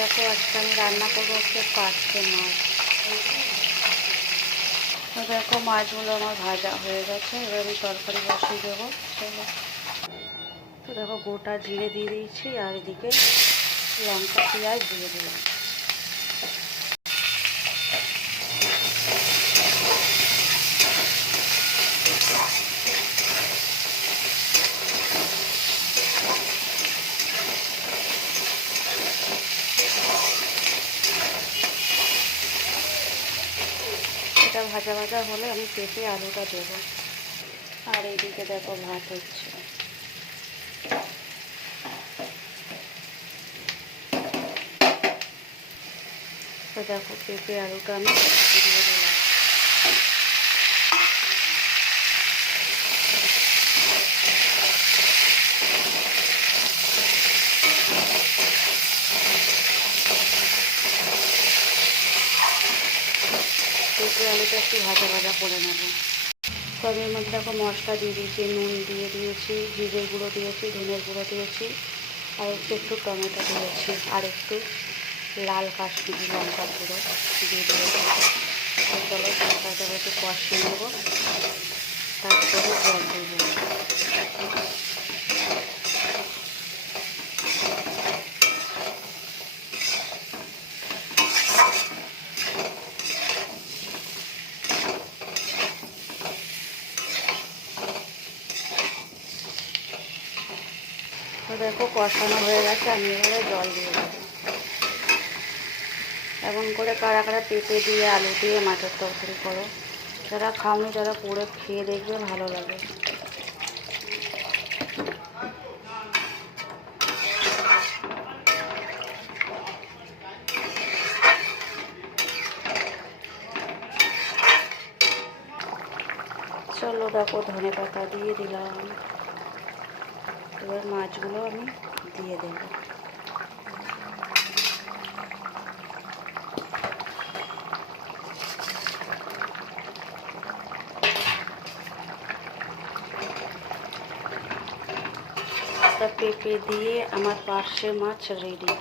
দেখো আজকে আমি রান্না করবো হচ্ছে পার্শে মাছ। তো দেখো মাছগুলো আমার ভাজা হয়ে গেছে, এবার আমি তরকারি বসিয়ে দেবো। চলো, তো দেখো গোটা জিরে দিয়ে দিয়েছি আর এদিকে লঙ্কা পেঁয়াজ দিয়ে দিলাম। এটা ভাজা ভাজা হলে আমি পেঁপে আলুটা দেবো। আর এইদিকে দেখো ভাত হচ্ছে। তো দেখো পেঁপে আলুটা আমি দিয়ে দিলাম। পেঁপে আলুটা একটু ভাজা ভাজা করে নেব। তো আমি এর মধ্যে দেখো মশলা দিয়ে দিয়েছি, নুন দিয়ে দিয়েছি, জিরের গুঁড়ো দিয়েছি, ধনের গুঁড়ো দিয়েছি, আর একটু টমেটো দিয়েছি, আর একটু লাল কাশ্মীরি লঙ্কার গুঁড়ো দিয়ে দিয়েছি। চলো তরকারিটা একটু কষিয়ে নেবো, তারপরে জল দিয়ে দেবো। তো দেখো কষানো হয়ে গেছে, আমি এবারে জল দিয়ে দেবো। এমন করে কারা কারা পেঁপে দিয়ে আলু দিয়ে মাছের তরকারি করো, যারা খাওনি তারা করে খেয়ে দেখবে, ভালো লাগে। চলো দেখো ধনে পাতা দিয়ে দিলাম, এবার মাছগুলো আমি দিয়ে দেবো। পেঁপে দিয়ে আমার পার্শে মাছ রেডি।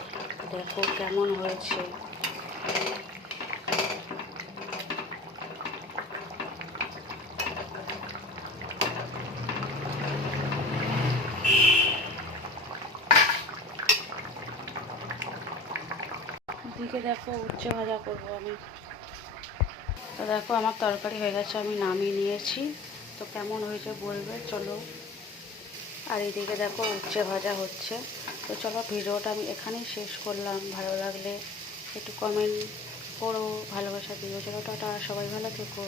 দেখো কেমন হয়েছে। এদিকে দেখো উচ্ছে ভাজা করবো আমি। তো দেখো আমার তরকারি হয়ে গেছে, আমি নামিয়ে নিয়েছি। তো কেমন হয়েছে বলবে চলো। আর এইদিকে দেখো উচ্ছে ভাজা হচ্ছে। তো চলো ভিডিওটা আমি এখানেই শেষ করলাম। ভালো লাগলে একটু কমেন্ট করো, ভালোবাসা দিও। চলো টাটা, সবাই ভালো থেকো।